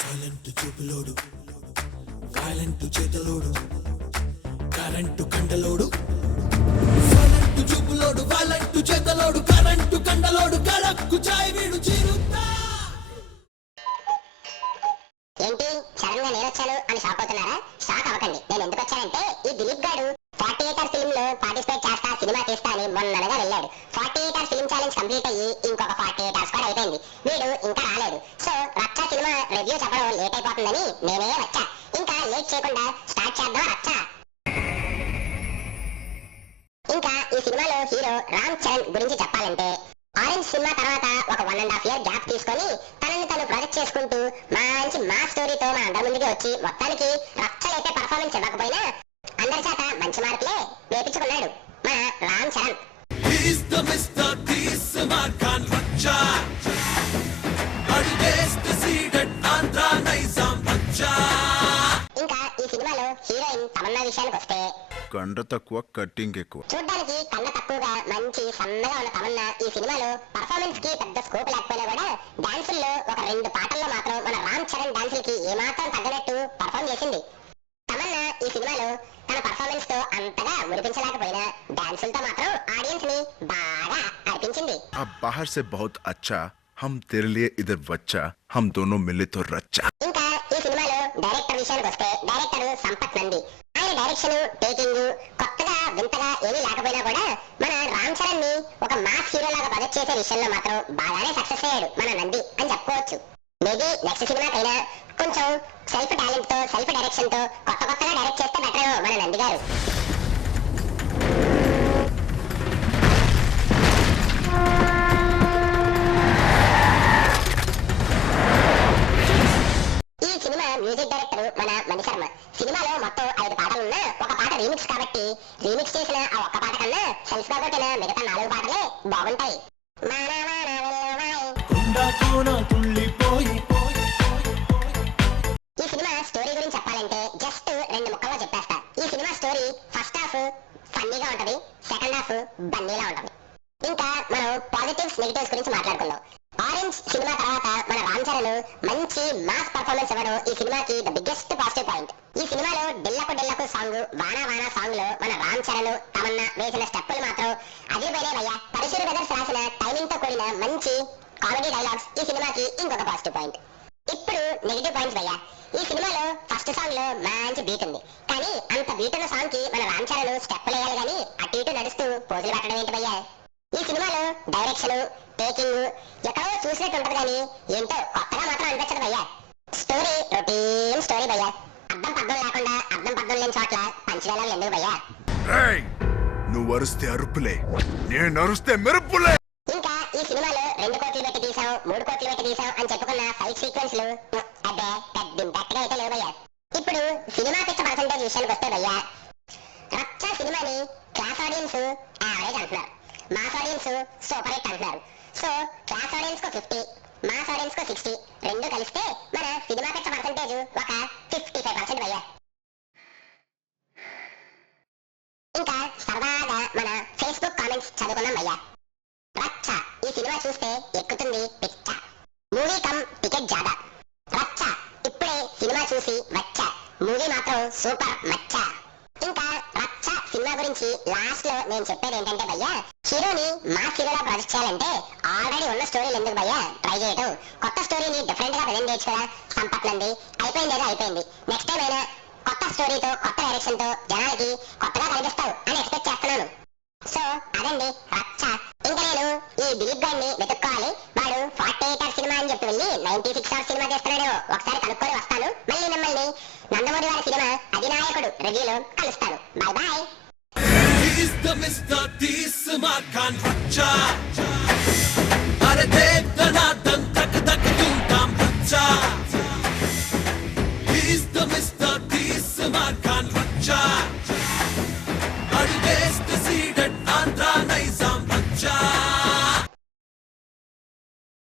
Silent చూపులోడు, violent చేతలోడు, current కండలోడు. సైలెంట్ చూపులోడు, వైలెంట్ చేతలోడు, కరెంటు కండలోడు, కడక్కు చాయ్ వీడు చిరుతా. ఏంటి సడన్ గా నేను వచ్చాను అని షాక్ అవుతున్నారా? షాక్ అవ్వకండి. నేను ఎందుకు వచ్చానంటే ఈ దిలీప్ గారు 48 ఫిల్మ్ లో పార్టిసిపేట్ చేస్తా, సినిమా తీస్తా అని మొన్ననగా వెళ్ళాడు. 48 ఫిల్మ్ ఛాలెంజ్ కంప్లీట్ అయ్యి ఇంకొక 48 అవర్స్ కూడా అయిపోయింది. వీడు ఇంకా రాలేదు. సో రచ్చ సినిమా రివ్యూ చెప్పడం లేట్ అయిపోతుందని నేనే వచ్చా. ఇంకా లేట్ చేయకుండా స్టార్ట్ చేద్దాం రచ్చ. ఇంకా ఈ సినిమాలో హీరో రామ్ చరణ్ గురించి చెప్పాలంటే ఆరెంజ్ సినిమా తర్వాత ఒక 1.5 year గ్యాప్ తీసుకొని తనని తను ప్రాజెక్ట్ చేసుకుంటూ మంచి మా స్టోరీతో మన అందరి ముందుకి వచ్చి మొత్తానికి రచ్చలైతే పర్ఫార్మెన్స్ ఇవ్వకపోయినా అందరి చేత మంచి మార్కులే వేపించుకున్నాడు మన రామ్ చరణ్. ఇంకా ఈ సినిమాలో హీరోయిన్ తమన్నా విషయానికి వస్తే కండ తక్కువ కట్టింగ్ ఎక్కువ. చూడ్డానికి కన్న తక్కువగా మంచి సన్నగా ఉన్న తమన్నా ఈ సినిమాలో పర్ఫార్మెన్స్ కి పెద్ద స్కోప్ లేకపోయినా కూడా డాన్సుల్లో ఒక 2 పాటల్లో మాత్రం మన రామ్ చరణ్ డాన్సులకి ఏమాత్రం తగ్గనట్టు పర్ఫార్మ్ చేసింది. తమన్నా ఈ సినిమాలో తన పర్ఫార్మెన్స్ తో అంతగా మురిపించలేకపోయినా డాన్సులతో మాత్రం ఆడియన్స్ ని బాగా అర్పించింది. अब बाहर से बहुत अच्छा, हम तेरे लिए इधर बच्चा, हम दोनों मिले तो रच्चा. ఇంకా ఈ సినిమాలో డైరెక్టర్ విషయానికి వస్తే డైరెక్టర్ సంపత్ నంది. ఆయన డైరెక్షన్ టేకింగ్ కొత్తగా వింతగా ఏమీ లేకపోయినా కూడా మన రామ్ చరణ్ ని ఒక మాస్ హీరో లాగా ప్రొజెక్ట్ చేసే విషయంలో మాత్రం బాగానే సక్సెస్ అయ్యాడు మన నంది అని చెప్పుకోవచ్చు. మేబీ నెక్స్ట్ సినిమాకైనా కొంచెం సెల్ఫ్ టాలెంట్ తో సెల్ఫ్ డైరెక్షన్ తో కొత్తగా డైరెక్ట్ చేస్తే బెటర్ మన నంది గారు. ఈ సినిమా మ్యూజిక్ డైరెక్టర్ మన మణిశర్మ. సినిమాలో మొత్తం 5 పాటలున్నా ఒక పాట రీమిక్స్ కాబట్టి రీమిక్స్ చేసిన ఆ ఒక్క పాట కన్నా సెల్ఫ్ గా కొట్టిన మిగతా 4 పాటలే బాగుంటాయి. ఈ సినిమా స్టోరీ గురించి చెప్పాలంటే జస్ట్ 2 ముక్కల్లో చెప్పేస్తా. ఈ సినిమా స్టోరీ ఫస్ట్ హాఫ్ ఫన్నీగా ఉంటది, సెకండ్ హాఫ్ బన్నీలా ఉంటది. ఇంకా మనం పాజిటివ్స్ నెగిటివ్స్ గురించి మాట్లాడుకుందాం. ఆరెంజ్ సినిమా తర్వాత మన రామ్ చరణ్ మంచి మాస్ పర్ఫార్మెన్స్ ఇవ్వడం ఈ సినిమాకి ద బిగ్గెస్ట్ పాజిటివ్ పాయింట్. ఈ సినిమాలో డిల్లకు సాంగ్ వానా వానా సాంగ్ లో మన రామ్ చరణ్ తమన్నా వేసిన స్టెప్పులు మాత్రం అదిరిపోయినాయి భయ్యా. పరిశీలి బ్రదర్స్ రాసిన టైమింగ్ తో కూడిన మంచి కామెడీ డైలాగ్స్ ఈ సినిమాకి ఇంకొక పాజిటివ్ పాయింట్. ఇప్పుడు నెగిటివ్ పాయింట్స్ భయ్యా. ఈ సినిమాలో ఫస్ట్ సాంగ్ లో మంచి బీట్ ఉంది, కానీ అంత బీట్ ఉన్న సాంగ్ కి మన రామ్ చరణ్ స్టెప్పులు వేయాలి కానీ అటు ఇటు నడుస్తూ పోజులు పెట్టడం ఏంటి భయ్యా. ఈ సినిమాలో డైరెక్షన్ టేకింగ్ ఎక్కడో చూసినట్టు ఉంటది కానీ ఏంటో కొత్తగా మాత్రం అనిపించదు భయ్యా. స్టోరీ రొటీన్ స్టోరీ భయ్యా. అర్థం పద్ధం లేకుండా అర్థం పద్ధం లేని చోట్ల పంచవేళలు ఎందుకు భయ్యా. నువ్వు అరుస్తే అరుపులే, నేను అరుస్తే మెరుపులే. ఇంకా ఈ సినిమాలో 2 కోట్లు పెట్టి తీసాం 3 కోట్లు పెట్టి తీసాం అని చెప్పుకున్న ఫైట్ సీక్వెన్స్ లు అబ్బే పెద్ద ఇంపాక్ట్ గా అయితే లేవు భయ్యా. ఇప్పుడు సినిమా పిచ్చ పర్సెంటేజ్ విషయానికి వస్తే భయ్యా, రచ్చ సినిమాని క్లాస్ ఆడియన్స్ యావరేజ్ అంటున్నారు, మాస్ ఆడియన్స్ సూపర్ హిట్ అంటున్నారు. సో క్లాస్ ఆడియన్స్ కు 50, మాస్ ఆడియన్స్ కు 60 రెండు కలిస్తే మన సినిమా పిచ్చ పర్సెంటేజ్ ఒక 55% భయ్యా. ఇంకా సరదాగా మన ఫేస్బుక్ కామెంట్స్ చదువుకున్నాం భయ్యా. రచ్చ ఈ సినిమా చూస్తే ఎక్కుతుంది పిచ్చ, మూవీ కమ్ టికెట్ జాదా. రచ్చ ఇప్పుడే సినిమా చూసి వచ్చా, మూవీ మాత్రం సూపర్ మచ్చ. ఇంకా రచ్చ సినిమా గురించి లాస్ట్ లో నేను చెప్పేది ఏంటంటే భయ్యా, హీరోని మాస్ హీరోలా ప్రాజెక్ట్ చేయాలంటే ఆల్రెడీ ఉన్న స్టోరీలు ఎందుకు భయ్యా ట్రై చేయటం, కొత్త స్టోరీని డిఫరెంట్ గా ప్రజెంట్ చేయొచ్చు కదా. సంపత్ నంది అయిపోయింది ఏదో అయిపోయింది, నెక్స్ట్ టైం అయినా కొత్త స్టోరీతో కొత్త డైరెక్షన్ తో జనాలకి కొత్తగా కనిపిస్తావు అని ఎక్స్పెక్ట్ చేస్తున్నాను. సో అదండి రచ్చ. ఇంకా నేను ఈ దిలీప్ గారిని వెతుక్కోవాలి, వాడు 48 hours సినిమా అని చెప్పి వెళ్ళి 96 hours సినిమా చేస్తున్నాడు. ఒకసారి కనుక్కొని వస్తాను, మళ్ళీ మిమ్మల్ని నందమూరి వారి సినిమా అధినాయకుడు రివ్యూలో కలుస్తాను. Bye bye. He's the Mr. T. Smart